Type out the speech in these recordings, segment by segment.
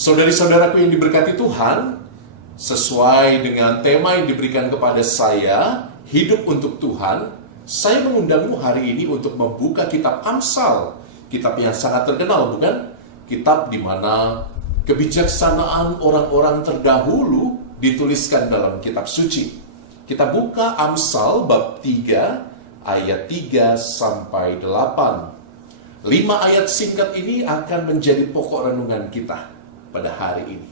Saudari-saudaraku yang diberkati Tuhan, sesuai dengan tema yang diberikan kepada saya, hidup untuk Tuhan, saya mengundangmu hari ini untuk membuka kitab Amsal. Kitab yang sangat terkenal, bukan? Kitab di mana kebijaksanaan orang-orang terdahulu dituliskan dalam kitab suci. Kita buka Amsal bab 3, ayat 3 sampai 8. 5 ayat singkat ini akan menjadi pokok renungan kita pada hari ini.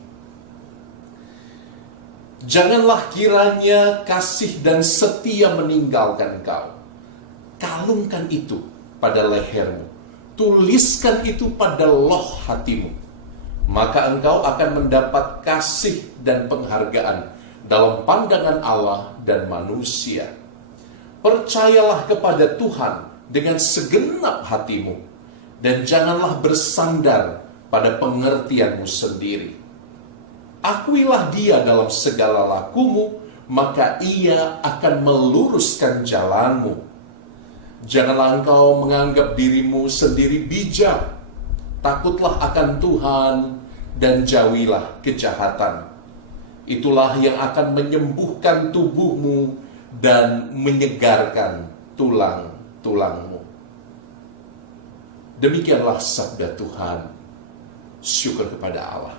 Janganlah kiranya kasih dan setia meninggalkan kau. Kalungkan itu pada lehermu. Tuliskan itu pada loh hatimu. Maka engkau akan mendapat kasih dan penghargaan dalam pandangan Allah dan manusia. Percayalah kepada Tuhan dengan segenap hatimu, dan janganlah bersandar pada pengertianmu sendiri. Akuilah Dia dalam segala lakumu, maka Ia akan meluruskan jalanmu. Janganlah engkau menganggap dirimu sendiri bijak. Takutlah akan Tuhan dan jauhilah kejahatan. Itulah yang akan menyembuhkan tubuhmu dan menyegarkan tulang-tulangmu. Demikianlah sabda Tuhan. Syukur kepada Allah.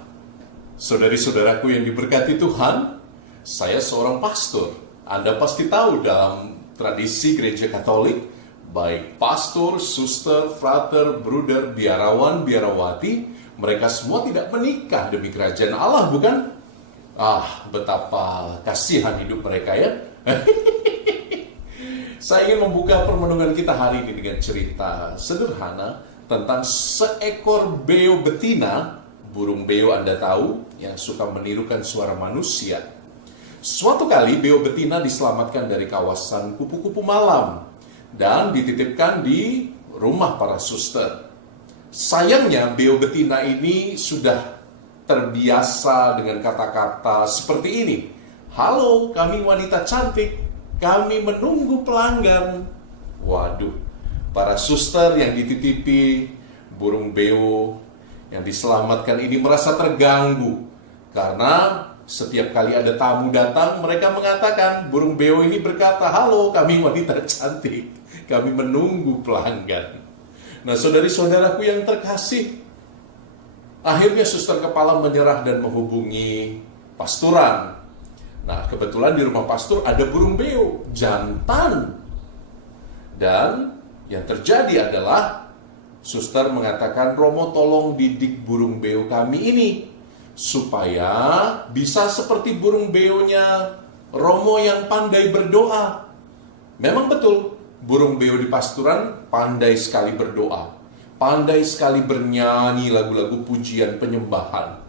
Saudari-saudaraku yang diberkati Tuhan, saya seorang pastor. Anda pasti tahu dalam tradisi gereja Katolik, baik pastor, suster, frater, bruder, biarawan, biarawati, mereka semua tidak menikah demi kerajaan Allah, bukan? Betapa kasihan hidup mereka ya. Saya ingin membuka permenungan kita hari ini dengan cerita sederhana tentang seekor beo betina. Burung beo Anda tahu, yang suka menirukan suara manusia. Suatu kali beo betina diselamatkan dari kawasan kupu-kupu malam dan dititipkan di rumah para suster. Sayangnya beo betina ini sudah terbiasa dengan kata-kata seperti ini. Halo, kami wanita cantik, kami menunggu pelanggan. Waduh, para suster yang dititipi burung beo yang diselamatkan ini merasa terganggu. Karena setiap kali ada tamu datang, mereka mengatakan, burung beo ini berkata, halo, kami wanita cantik, kami menunggu pelanggan. Nah, saudari-saudaraku yang terkasih, akhirnya suster kepala menyerah dan menghubungi pasturan. Nah, kebetulan di rumah pastor ada burung beo, jantan. Dan yang terjadi adalah suster mengatakan, Romo tolong didik burung beo kami ini supaya bisa seperti burung beonya Romo yang pandai berdoa. Memang betul, burung beo di pasturan pandai sekali berdoa, pandai sekali bernyanyi lagu-lagu pujian penyembahan.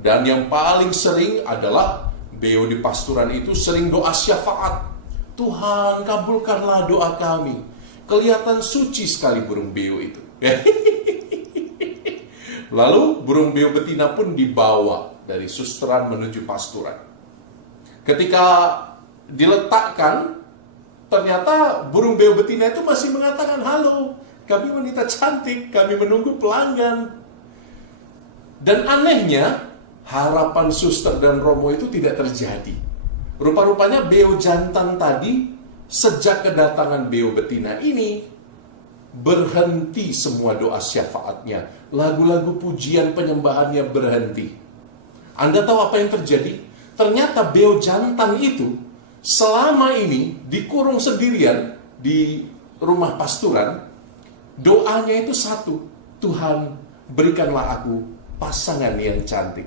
Dan yang paling sering adalah beo di pasturan itu sering doa syafaat. Tuhan, kabulkanlah doa kami. Kelihatan suci sekali burung beo itu. Lalu burung beo betina pun dibawa dari susteran menuju pasturan. Ketika diletakkan, ternyata burung beo betina itu masih mengatakan, halo, kami wanita cantik, kami menunggu pelanggan. Dan anehnya, harapan suster dan Romo itu tidak terjadi. Rupa-rupanya beo jantan tadi, sejak kedatangan beo betina ini, berhenti semua doa syafaatnya. Lagu-lagu pujian penyembahannya berhenti. Anda tahu apa yang terjadi? Ternyata beo jantan itu selama ini dikurung sendirian di rumah pasturan. Doanya itu satu, Tuhan, berikanlah aku pasangan yang cantik.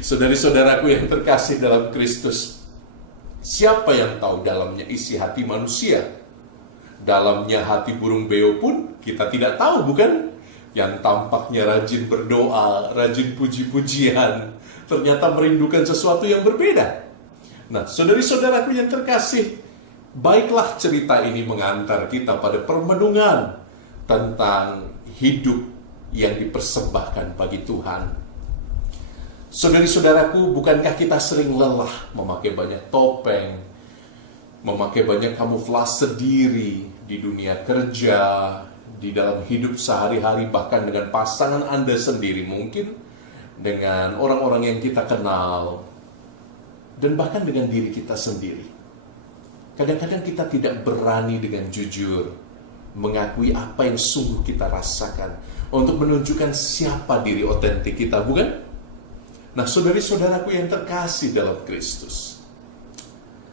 Saudari-saudaraku yang terkasih dalam Kristus, siapa yang tahu dalamnya isi hati manusia? Dalamnya hati burung beo pun kita tidak tahu, bukan? Yang tampaknya rajin berdoa, rajin puji-pujian, ternyata merindukan sesuatu yang berbeda. Nah, saudari-saudaraku yang terkasih, baiklah cerita ini mengantar kita pada permenungan tentang hidup yang dipersembahkan bagi Tuhan. Saudari-saudaraku, bukankah kita sering lelah memakai banyak topeng, memakai banyak kamuflase diri di dunia kerja, di dalam hidup sehari-hari, bahkan dengan pasangan Anda sendiri, mungkin dengan orang-orang yang kita kenal, dan bahkan dengan diri kita sendiri. Kadang-kadang kita tidak berani dengan jujur mengakui apa yang sungguh kita rasakan untuk menunjukkan siapa diri otentik kita, bukan? Nah, saudari-saudaraku yang terkasih dalam Kristus,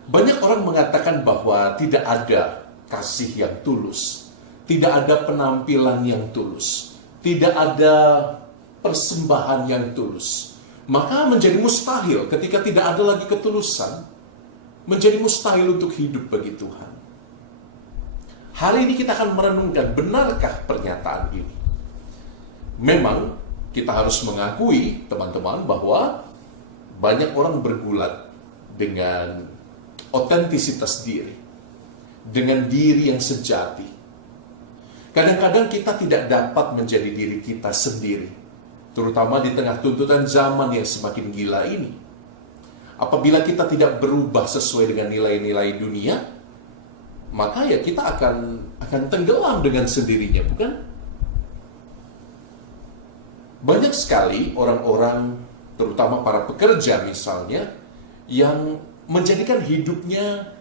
banyak orang mengatakan bahwa tidak ada kasih yang tulus, tidak ada penampilan yang tulus, tidak ada persembahan yang tulus. Maka menjadi mustahil ketika tidak ada lagi ketulusan, menjadi mustahil untuk hidup bagi Tuhan. Hari ini kita akan merenungkan, benarkah pernyataan ini? Memang kita harus mengakui, teman-teman, bahwa banyak orang bergulat dengan otentisitas diri, dengan diri yang sejati. Kadang-kadang kita tidak dapat menjadi diri kita sendiri, terutama di tengah tuntutan zaman yang semakin gila ini. Apabila kita tidak berubah sesuai dengan nilai-nilai dunia, maka ya kita akan tenggelam dengan sendirinya, bukan? Banyak sekali orang-orang, terutama para pekerja misalnya, yang menjadikan hidupnya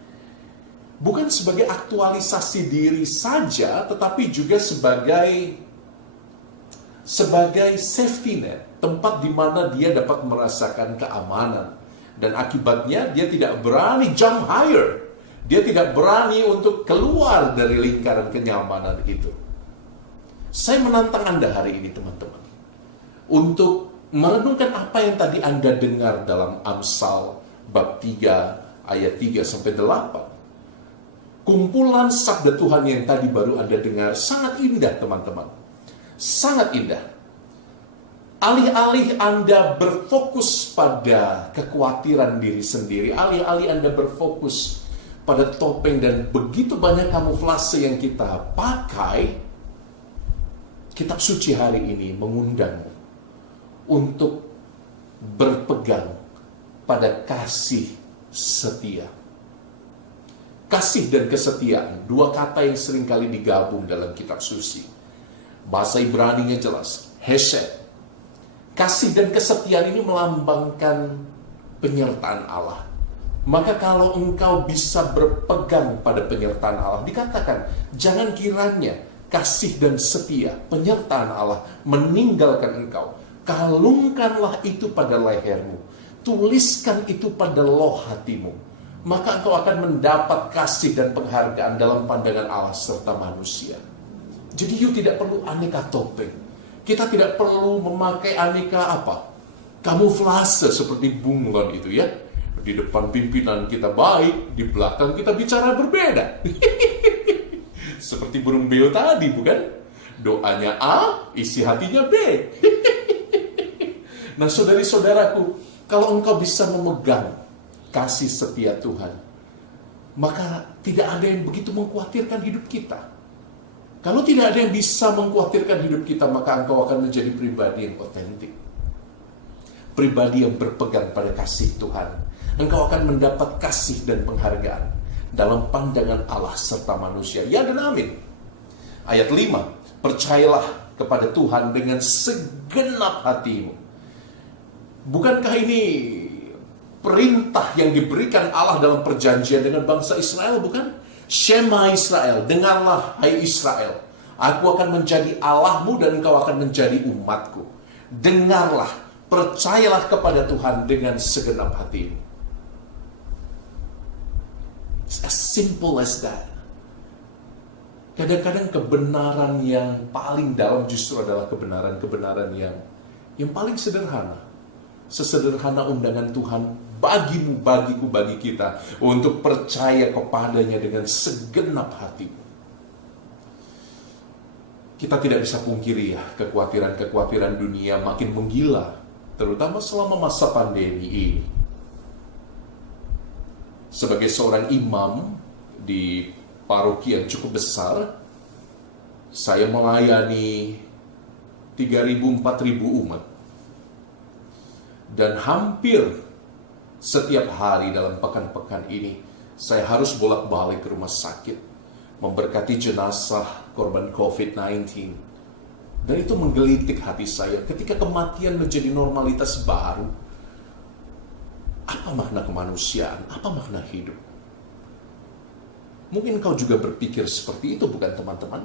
bukan sebagai aktualisasi diri saja, tetapi juga sebagai safety net, tempat di mana dia dapat merasakan keamanan. Dan akibatnya dia tidak berani jump higher. Dia tidak berani untuk keluar dari lingkaran kenyamanan itu. Saya menantang Anda hari ini, teman-teman, untuk merenungkan apa yang tadi Anda dengar dalam Amsal bab 3 ayat 3-8. Kumpulan sabda Tuhan yang tadi baru Anda dengar sangat indah, teman-teman. Sangat indah. Alih-alih Anda berfokus pada kekhawatiran diri sendiri, alih-alih Anda berfokus pada topeng dan begitu banyak kamuflase yang kita pakai, kitab suci hari ini mengundangmu untuk berpegang pada kasih setia. Kasih dan kesetiaan, dua kata yang seringkali digabung dalam kitab suci. Bahasa Ibraninya jelas, hesed. Kasih dan kesetiaan ini melambangkan penyertaan Allah. Maka kalau engkau bisa berpegang pada penyertaan Allah, dikatakan, jangan kiranya kasih dan setia, penyertaan Allah meninggalkan engkau. Kalungkanlah itu pada lehermu, tuliskan itu pada loh hatimu. Maka engkau akan mendapat kasih dan penghargaan dalam pandangan Allah serta manusia. Jadi you tidak perlu aneka topeng. Kita tidak perlu memakai aneka kamuflase seperti bunglon itu ya. Di depan pimpinan kita baik, di belakang kita bicara berbeda. Seperti burung beo tadi, bukan? Doanya A, isi hatinya B. Nah, saudari-saudaraku, kalau engkau bisa memegang kasih setia Tuhan, maka tidak ada yang begitu mengkhawatirkan hidup kita. Kalau tidak ada yang bisa mengkhawatirkan hidup kita, maka engkau akan menjadi pribadi yang otentik. Pribadi yang berpegang pada kasih Tuhan. Engkau akan mendapat kasih dan penghargaan dalam pandangan Allah serta manusia. Ya dan amin. Ayat 5. Percayalah kepada Tuhan dengan segenap hatimu. Bukankah ini perintah yang diberikan Allah dalam perjanjian dengan bangsa Israel, bukan? Shema Israel, dengarlah hai Israel, aku akan menjadi Allahmu dan engkau akan menjadi umatku. Dengarlah, percayalah kepada Tuhan dengan segenap hatimu. It's as simple as that. Kadang-kadang kebenaran yang paling dalam justru adalah kebenaran-kebenaran yang paling sederhana. Sesederhana undangan Tuhan bagimu, bagiku, bagi kita untuk percaya kepadanya dengan segenap hatimu. Kita tidak bisa pungkiri ya, kekhawatiran-kekhawatiran dunia makin menggila, terutama selama masa pandemi ini. Sebagai seorang imam di paroki yang cukup besar, saya melayani 3.000-4.000 umat. Dan hampir setiap hari dalam pekan-pekan ini, saya harus bolak-balik ke rumah sakit. memberkati jenazah korban COVID-19. Dan itu menggelitik hati saya ketika kematian menjadi normalitas baru. Apa makna kemanusiaan? Apa makna hidup? Mungkin kau juga berpikir seperti itu, bukan teman-teman?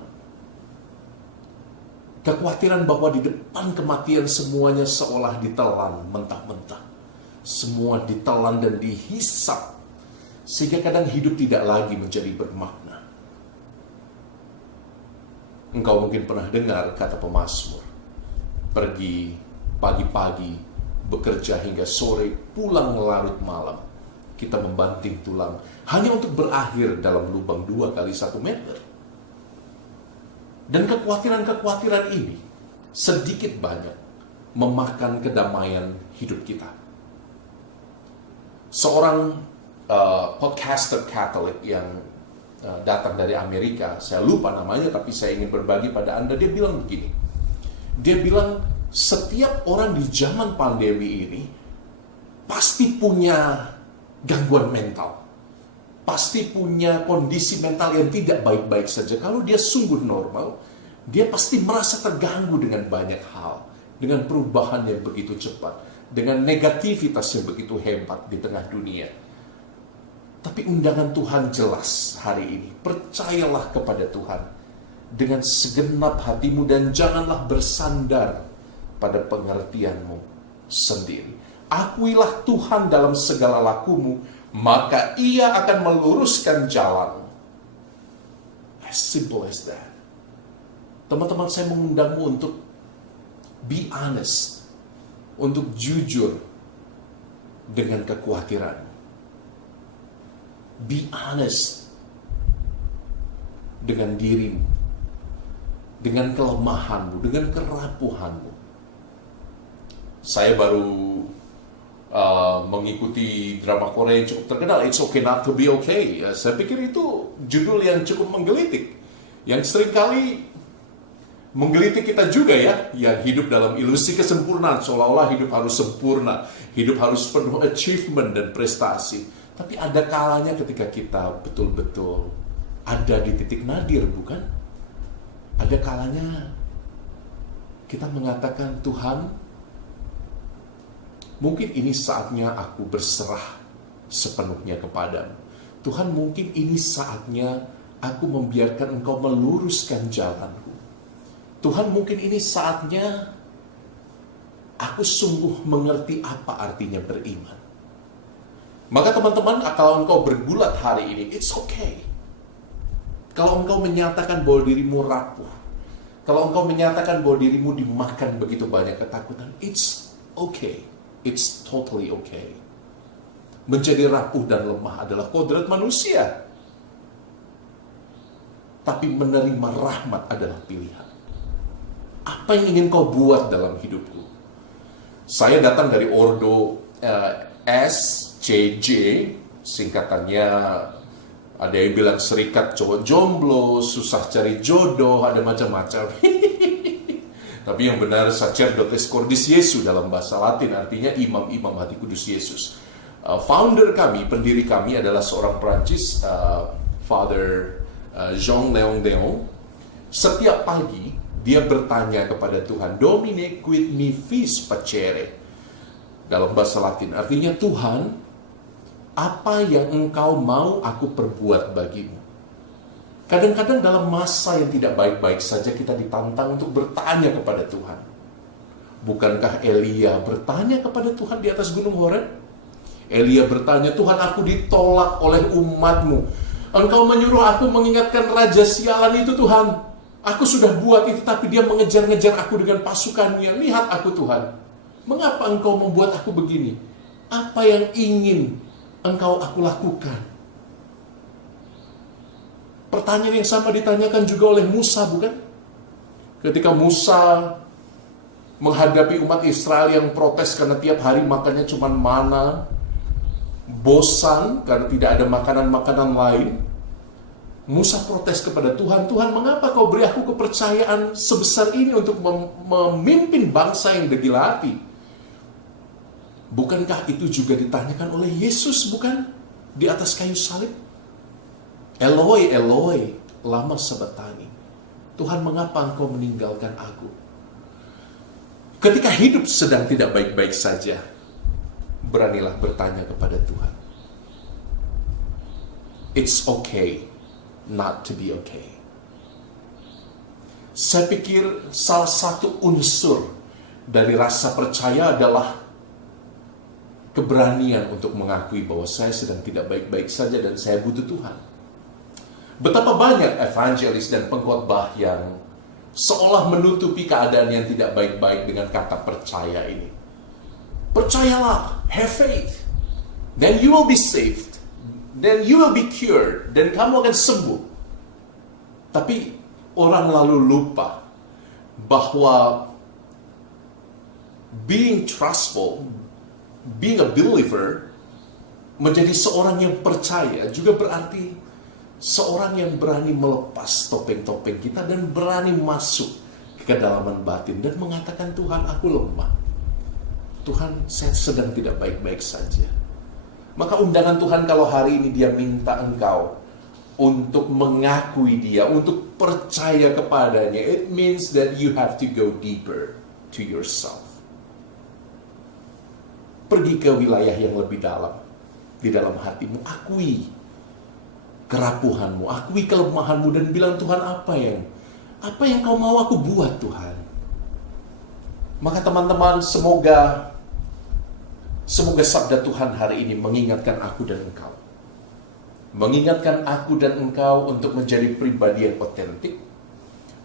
Kekhawatiran bahwa di depan kematian semuanya seolah ditelan mentah-mentah. Semua ditelan dan dihisap. Sehingga kadang hidup tidak lagi menjadi bermakna. Engkau mungkin pernah dengar kata pemazmur, pergi pagi-pagi, bekerja hingga sore, pulang larut malam. Kita membanting tulang hanya untuk berakhir dalam lubang 2 kali 1 meter. Dan kekhawatiran-kekhawatiran ini sedikit banyak memakan kedamaian hidup kita. Seorang podcaster Katolik yang datang dari Amerika, saya lupa namanya tapi saya ingin berbagi pada Anda, dia bilang begini. Dia bilang setiap orang di zaman pandemi ini pasti punya gangguan mental. Pasti punya kondisi mental yang tidak baik-baik saja. Kalau dia sungguh normal, dia pasti merasa terganggu dengan banyak hal. Dengan perubahan yang begitu cepat. Dengan negativitas yang begitu hebat di tengah dunia. Tapi undangan Tuhan jelas hari ini. Percayalah kepada Tuhan dengan segenap hatimu dan janganlah bersandar pada pengertianmu sendiri. Akuilah Tuhan dalam segala lakumu, maka Ia akan meluruskan jalanmu. As simple as that. Teman-teman, saya mengundangmu untuk be honest, untuk jujur dengan kekhawatiranmu. Be honest dengan dirimu, dengan kelemahanmu, dengan kerapuhanmu. Saya baru mengikuti drama Korea yang cukup terkenal, It's Okay Not to Be Okay. Saya pikir itu judul yang cukup menggelitik, yang seringkali menggelitik kita juga ya, yang hidup dalam ilusi kesempurnaan, seolah-olah hidup harus sempurna, hidup harus penuh achievement dan prestasi. Tapi ada kalanya ketika kita betul-betul ada di titik nadir, bukan? Ada kalanya kita mengatakan, Tuhan, mungkin ini saatnya aku berserah sepenuhnya kepadamu. Tuhan, mungkin ini saatnya aku membiarkan Engkau meluruskan jalanku. Tuhan, mungkin ini saatnya aku sungguh mengerti apa artinya beriman. Maka teman-teman, kalau engkau bergulat hari ini, it's okay. Kalau engkau menyatakan bahwa dirimu rapuh, kalau engkau menyatakan bahwa dirimu dimakan begitu banyak ketakutan, it's okay. It's totally okay. Menjadi rapuh dan lemah adalah kodrat manusia. Tapi menerima rahmat adalah pilihan. Apa yang ingin kau buat dalam hidupku? Saya datang dari Ordo SCJ, singkatannya ada yang bilang Serikat Cowok Jomblo, Susah Cari Jodoh, ada macam-macam. Tapi yang benar Sacerdotes Cordis Jesu dalam bahasa Latin, artinya imam-imam hati kudus Yesus. Founder kami, pendiri kami adalah seorang Prancis, Father Jean Leon Deon. Setiap pagi dia bertanya kepada Tuhan, Domine quid mi vis facere. Dalam bahasa Latin, artinya Tuhan, apa yang Engkau mau aku perbuat bagimu? Kadang-kadang dalam masa yang tidak baik-baik saja kita ditantang untuk bertanya kepada Tuhan. Bukankah Elia bertanya kepada Tuhan di atas gunung Horeb? Elia bertanya, Tuhan, aku ditolak oleh umatmu. Engkau menyuruh aku mengingatkan raja sialan itu, Tuhan. Aku sudah buat itu, tapi dia mengejar-ngejar aku dengan pasukannya. Lihat aku, Tuhan. Mengapa engkau membuat aku begini? Apa yang ingin engkau aku lakukan? Pertanyaan yang sama ditanyakan juga oleh Musa, bukan? Ketika Musa menghadapi umat Israel yang protes karena tiap hari makannya cuma mana, bosan karena tidak ada makanan-makanan lain, Musa protes kepada Tuhan, Tuhan, mengapa kau beri aku kepercayaan sebesar ini untuk memimpin bangsa yang bergila hati? Bukankah itu juga ditanyakan oleh Yesus, bukan? Di atas kayu salib. Eloi, Eloi, lama sabatani. Tuhan, mengapa Engkau meninggalkan aku? Ketika hidup sedang tidak baik-baik saja, beranilah bertanya kepada Tuhan. It's okay not to be okay. Saya pikir salah satu unsur dari rasa percaya adalah keberanian untuk mengakui bahwa saya sedang tidak baik-baik saja dan saya butuh Tuhan. Betapa banyak evangelis dan pengkhotbah yang seolah menutupi keadaan yang tidak baik-baik dengan kata percaya ini. Percayalah, have faith, then you will be saved, then you will be cured, dan kamu akan sembuh. Tapi orang lalu lupa bahwa being trustful, being a believer, menjadi seorang yang percaya juga berarti seorang yang berani melepas topeng-topeng kita dan berani masuk ke kedalaman batin dan mengatakan, Tuhan, aku lemah. Tuhan, saya sedang tidak baik-baik saja. Maka undangan Tuhan kalau hari ini Dia minta engkau untuk mengakui Dia, untuk percaya kepadanya, it means that you have to go deeper to yourself. Pergi ke wilayah yang lebih dalam, di dalam hatimu, akui kerapuhanmu, akui kelemahanmu dan bilang, Tuhan, apa yang kau mau aku buat, Tuhan. Maka teman-teman, semoga sabda Tuhan hari ini mengingatkan aku dan engkau. Mengingatkan aku dan engkau untuk menjadi pribadi yang otentik.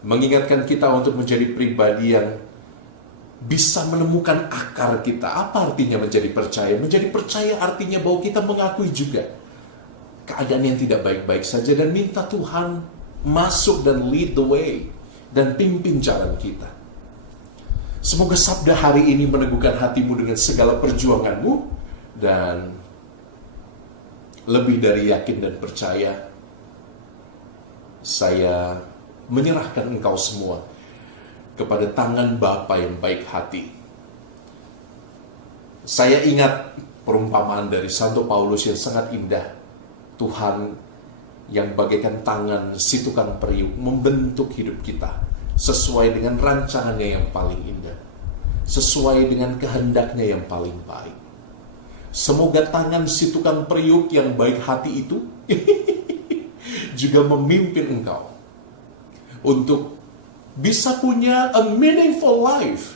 Mengingatkan kita untuk menjadi pribadi yang bisa menemukan akar kita. Apa artinya menjadi percaya? Menjadi percaya artinya bahwa kita mengakui juga keadaan yang tidak baik-baik saja dan minta Tuhan masuk dan lead the way dan pimpin jalan kita. Semoga sabda hari ini meneguhkan hatimu dengan segala perjuanganmu dan lebih dari yakin dan percaya, saya menyerahkan engkau semua kepada tangan Bapa yang baik hati. Saya ingat perumpamaan dari Santo Paulus yang sangat indah. Tuhan yang bagaikan tangan si tukang periuk membentuk hidup kita sesuai dengan rancangannya yang paling indah, sesuai dengan kehendaknya yang paling baik. Semoga tangan si tukang periuk yang baik hati itu juga memimpin engkau untuk bisa punya a meaningful life,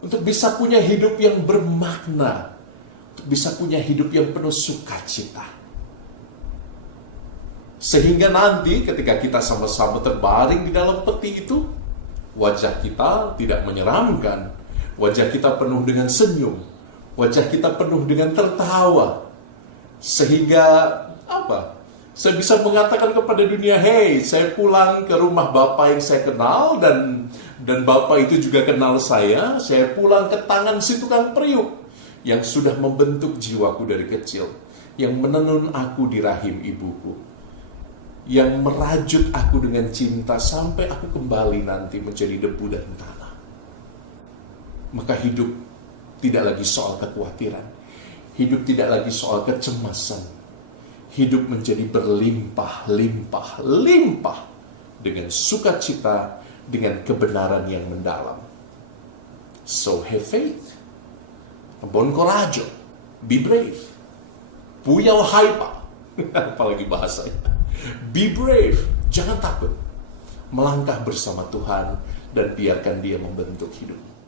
untuk bisa punya hidup yang bermakna, untuk bisa punya hidup yang penuh sukacita. Sehingga nanti ketika kita sama-sama terbaring di dalam peti itu, wajah kita tidak menyeramkan, wajah kita penuh dengan senyum, wajah kita penuh dengan tertawa. Sehingga saya bisa mengatakan kepada dunia, hey, saya pulang ke rumah Bapa yang saya kenal dan Bapa itu juga kenal saya pulang ke tangan si tukang periuk yang sudah membentuk jiwaku dari kecil, yang menenun aku di rahim ibuku, yang merajut aku dengan cinta sampai aku kembali nanti menjadi debu dan tanah. Maka hidup tidak lagi soal kekhawatiran, hidup tidak lagi soal kecemasan, hidup menjadi berlimpah-limpah dengan sukacita, dengan kebenaran yang mendalam. So have faith, buon coraggio, be brave, puyao haipa, apalagi bahasanya. Be brave, jangan takut. Melangkah bersama Tuhan dan biarkan Dia membentuk hidupmu.